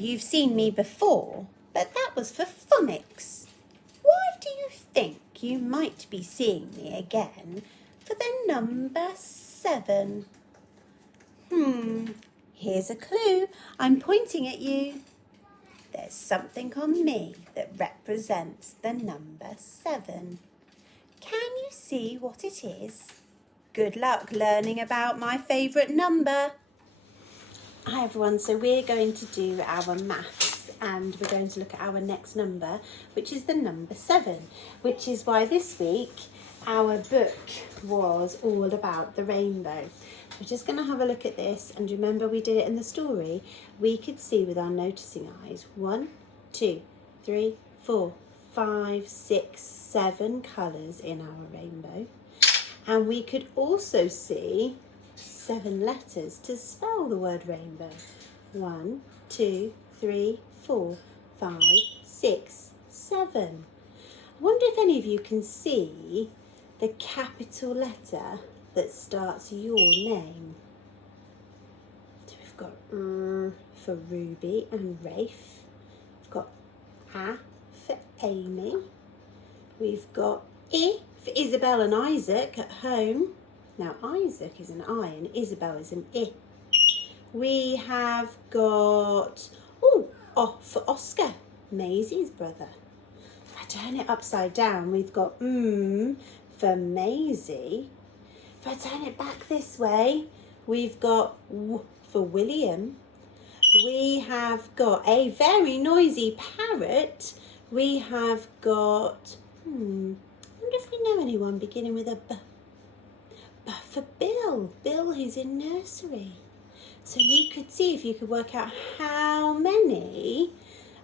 you've seen me before, but that was for phonics. Why do you think you might be seeing me again for the number 7? Here's a clue. I'm pointing at you. There's something on me that represents the number 7. Can you see what it is? Good luck learning about my favourite number. Hi everyone, so we're going to do our maths and we're going to look at our next number, which is the number 7, which is why this week our book was all about the rainbow. We're just going to have a look at this, and remember we did it in the story. We could see with our noticing eyes 1, 2, 3, 4, 5, 6, 7 colours in our rainbow, and we could also see 7 letters to spell the word rainbow. 1, 2, 3, 4, 5, 6, 7. I wonder if any of you can see the capital letter that starts your name. So we've got R for Ruby and Rafe. We've got A for Amy. We've got I for Isabel and Isaac at home. Now Isaac is an I and Isabel is an I. We have got O for Oscar, Maisie's brother. If I turn it upside down, we've got for Maisie. If I turn it back this way, we've got W for William. We have got a very noisy parrot. We have got, I wonder if we know anyone beginning with a B. B for Bill. Bill who's in nursery. So you could see if you could work out how many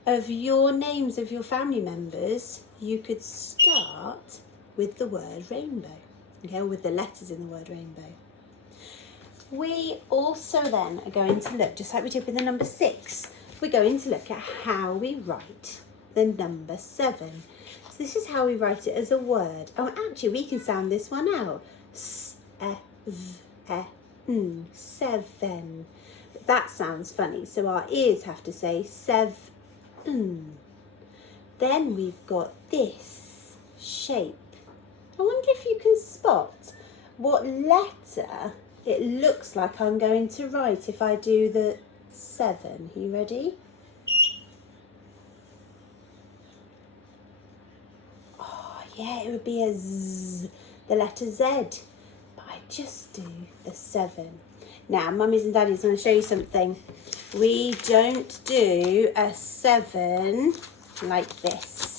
of your names of your family members you could start with the word rainbow. Okay, or with the letters in the word rainbow. We also then are going to look, just like we did with the number 6, we're going to look at how we write the number 7. So this is how we write it as a word. Oh, actually, we can sound this one out. Seven. But that sounds funny, so our ears have to say seven. Then we've got this shape. I wonder if you can spot what letter it looks like I'm going to write if I do the 7. Are you ready? Oh, yeah, it would be a Z, the letter Z. But I just do the 7. Now, mummies and daddies, I'm going to show you something. We don't do a 7 like this.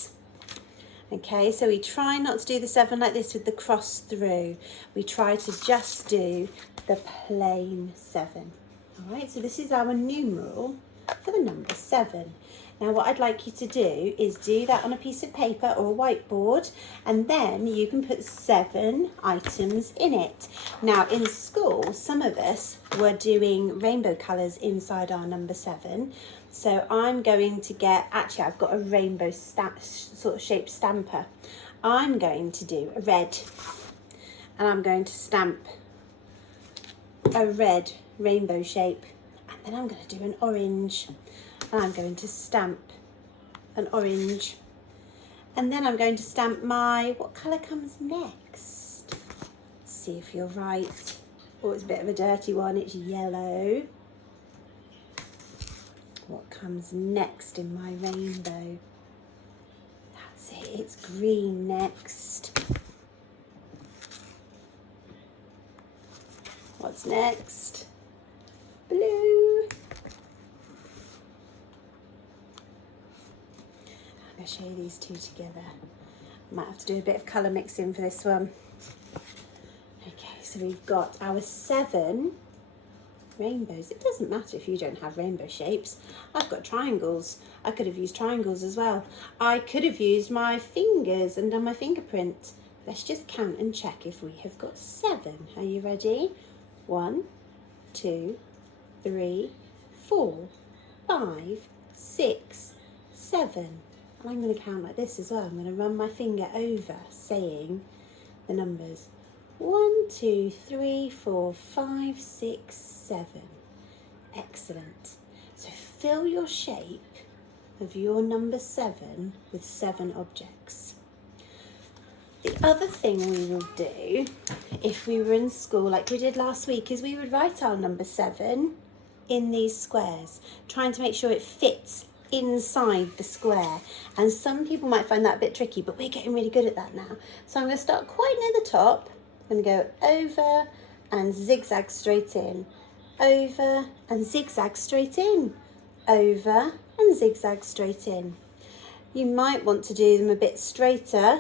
Okay, so we try not to do the 7 like this with the cross through. We try to just do the plain 7. All right, so this is our numeral for the number 7. Now what I'd like you to do is do that on a piece of paper or a whiteboard, and then you can put 7 items in it. Now in school, some of us were doing rainbow colours inside our number 7. So I'm going to get, actually I've got a rainbow sort of shaped stamper. I'm going to do a red, and I'm going to stamp a red rainbow shape, and then I'm going to do an orange, and I'm going to stamp an orange, and then I'm going to stamp what colour comes next? Let's see if you're right. Oh, it's a bit of a dirty one, it's yellow. What comes next in my rainbow? That's it, it's green next. What's next? Blue. I'm going to show you these two together. I might have to do a bit of colour mixing for this one. Okay, so we've got our 7 rainbows. It doesn't matter if you don't have rainbow shapes. I've got triangles. I could have used triangles as well. I could have used my fingers and done my fingerprint. Let's just count and check if we have got 7. Are you ready? 1, 2, 3, 4, 5, 6, 7. And I'm going to count like this as well. I'm going to run my finger over saying the numbers. 1, 2, 3, 4, 5, 6, 7. Excellent. So fill your shape of your number 7 with 7 objects. The other thing we will do if we were in school like we did last week is we would write our number 7 in these squares, trying to make sure it fits inside the square. And some people might find that a bit tricky, but we're getting really good at that now. So I'm going to start quite near the top. I'm going to go over and zigzag straight in, over and zigzag straight in, over and zigzag straight in. You might want to do them a bit straighter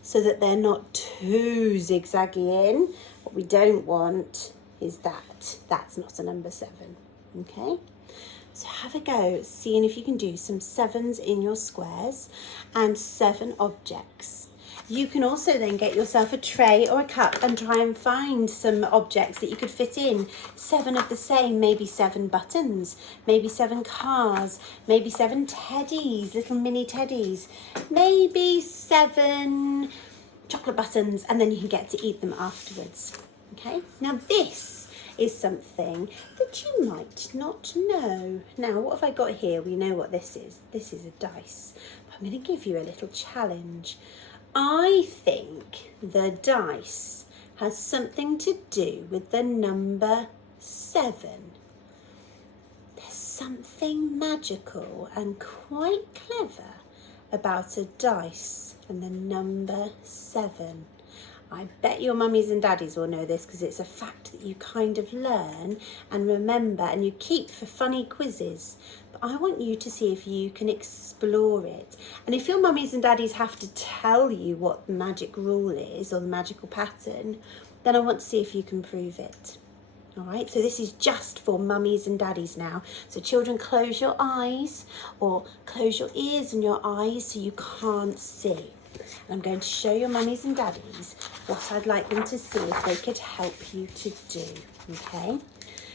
so that they're not too zigzaggy in. What we don't want is that. That's not a number 7, okay? So have a go at seeing if you can do some 7s in your squares and 7 objects. You can also then get yourself a tray or a cup and try and find some objects that you could fit in. 7 of the same, maybe 7 buttons, maybe 7 cars, maybe 7 teddies, little mini teddies, maybe 7 chocolate buttons, and then you can get to eat them afterwards. Okay, now this is something that you might not know. Now, what have I got here? We know what this is. This is a dice. I'm going to give you a little challenge. I think the dice has something to do with the number 7. There's something magical and quite clever about a dice and the number 7. I bet your mummies and daddies will know this because it's a fact that you kind of learn and remember and you keep for funny quizzes. But I want you to see if you can explore it. And if your mummies and daddies have to tell you what the magic rule is or the magical pattern, then I want to see if you can prove it. All right, so this is just for mummies and daddies now. So children, close your eyes or close your ears and your eyes so you can't see. And I'm going to show your mummies and daddies what I'd like them to see if they could help you to do, okay?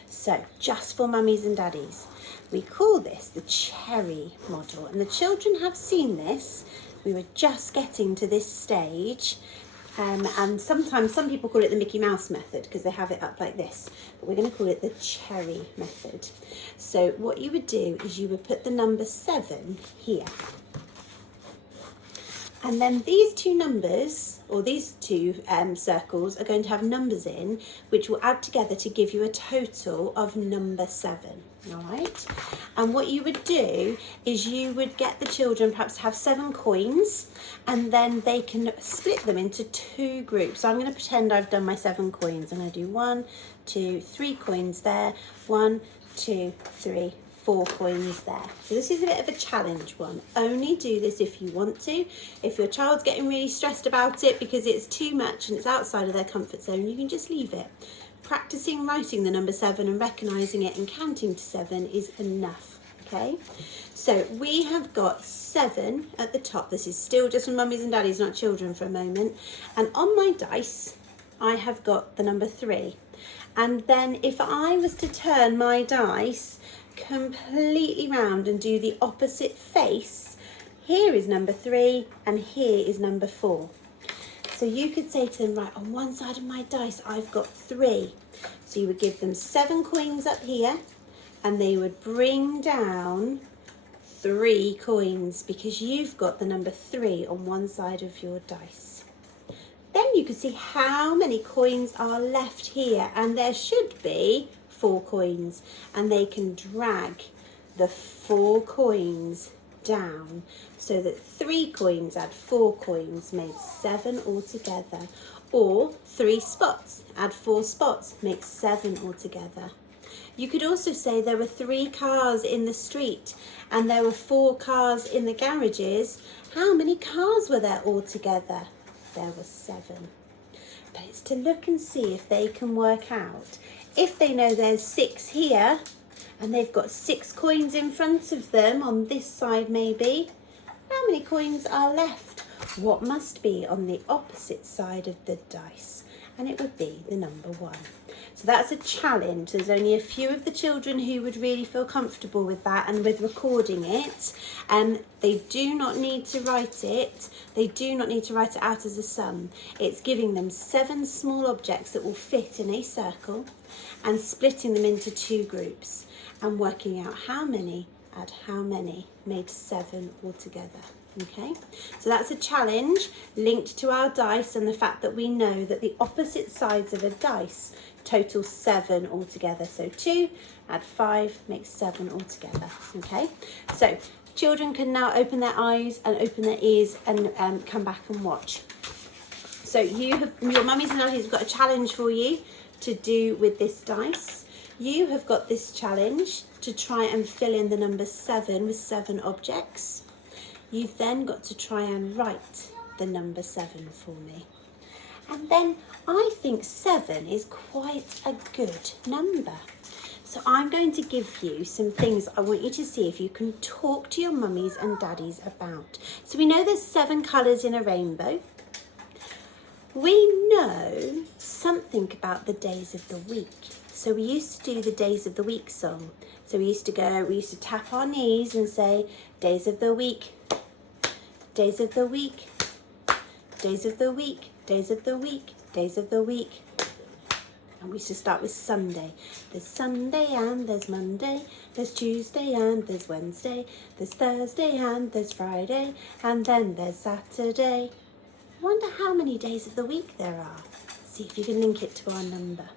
So, just for mummies and daddies, we call this the cherry model. And the children have seen this. We were just getting to this stage. And sometimes some people call it the Mickey Mouse method because they have it up like this. But we're going to call it the cherry method. So, what you would do is you would put the number 7 here. And then these two numbers, or these two circles, are going to have numbers in, which will add together to give you a total of number 7, all right? And what you would do is you would get the children perhaps to have 7 coins, and then they can split them into 2 groups. So I'm going to pretend I've done my 7 coins. I'm going to do 1, 2, 3 coins there, 1, 2, 3, 4 coins there. So this is a bit of a challenge one. Only do this if you want to. If your child's getting really stressed about it because it's too much and it's outside of their comfort zone, you can just leave it. Practicing writing the number 7 and recognising it and counting to 7 is enough, okay? So we have got 7 at the top. This is still just for mummies and daddies, not children for a moment. And on my dice, I have got the number 3. And then if I was to turn my dice completely round and do the opposite face, here is number 3 and here is number 4. So you could say to them, right, on one side of my dice I've got 3. So you would give them 7 coins up here and they would bring down 3 coins because you've got the number 3 on one side of your dice. Then you can see how many coins are left here, and there should be 4 coins, and they can drag the 4 coins down so that 3 coins add 4 coins made 7 altogether, or 3 spots add 4 spots makes 7 altogether. You could also say there were 3 cars in the street and there were 4 cars in the garages. How many cars were there altogether? There were 7. But it's to look and see if they can work out. If they know there's 6 here and they've got 6 coins in front of them on this side maybe, how many coins are left? What must be on the opposite side of the dice? And it would be the number 1. So that's a challenge. There's only a few of the children who would really feel comfortable with that and with recording it. And they do not need to write it. They do not need to write it out as a sum. It's giving them 7 small objects that will fit in a circle and splitting them into 2 groups. and working out how many add how many made 7 altogether. Okay, so that's a challenge linked to our dice and the fact that we know that the opposite sides of a dice total 7 altogether. So 2 add 5 makes 7 altogether. Okay, so children can now open their eyes and open their ears and come back and watch. So your mummies and daddies have got a challenge for you to do with this dice. You have got this challenge to try and fill in the number 7 with 7 objects. You've then got to try and write the number 7 for me. And then I think 7 is quite a good number. So I'm going to give you some things I want you to see if you can talk to your mummies and daddies about. So we know there's 7 colours in a rainbow. We know something about the days of the week. So we used to do the days of the week song. So we used to tap our knees and say, days of the week, days of the week, days of the week, days of the week, days of the week. And we used to start with Sunday. There's Sunday and there's Monday, there's Tuesday and there's Wednesday, there's Thursday and there's Friday, and then there's Saturday. I wonder how many days of the week there are. See if you can link it to our number.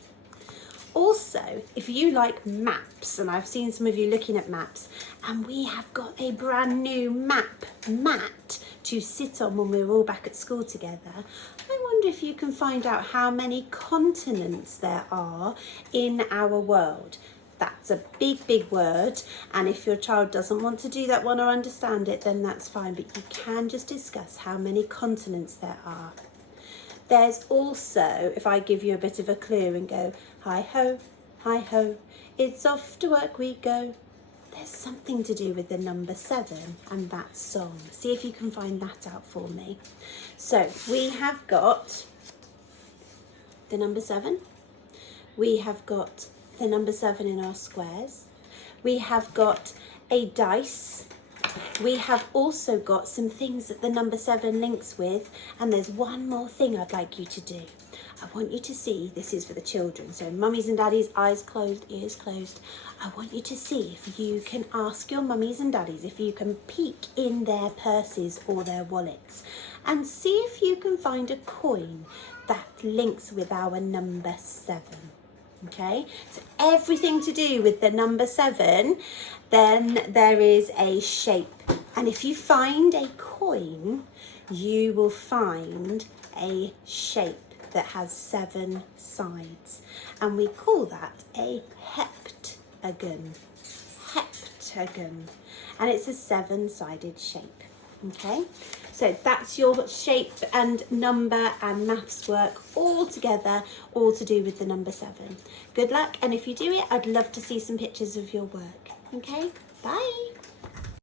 Also, if you like maps, and I've seen some of you looking at maps, and we have got a brand new mat to sit on when we're all back at school together, I wonder if you can find out how many continents there are in our world. That's a big, big word, and if your child doesn't want to do that one or understand it, then that's fine, but you can just discuss how many continents there are. There's also, if I give you a bit of a clue and go, hi ho, it's off to work we go. There's something to do with the number 7 and that song. See if you can find that out for me. So we have got the number 7. We have got the number 7 in our squares. We have got a dice. We have also got some things that the number 7 links with, and there's one more thing I'd like you to do. I want you to see, this is for the children, so mummies and daddies, eyes closed, ears closed. I want you to see if you can ask your mummies and daddies if you can peek in their purses or their wallets and see if you can find a coin that links with our number 7. Okay, so everything to do with the number 7, then there is a shape. And if you find a coin, you will find a shape that has 7 sides. And we call that a heptagon. Heptagon. And it's a 7-sided shape. Okay, so that's your shape and number and maths work all together, all to do with the number 7. Good luck, and if you do it, I'd love to see some pictures of your work. Okay, bye.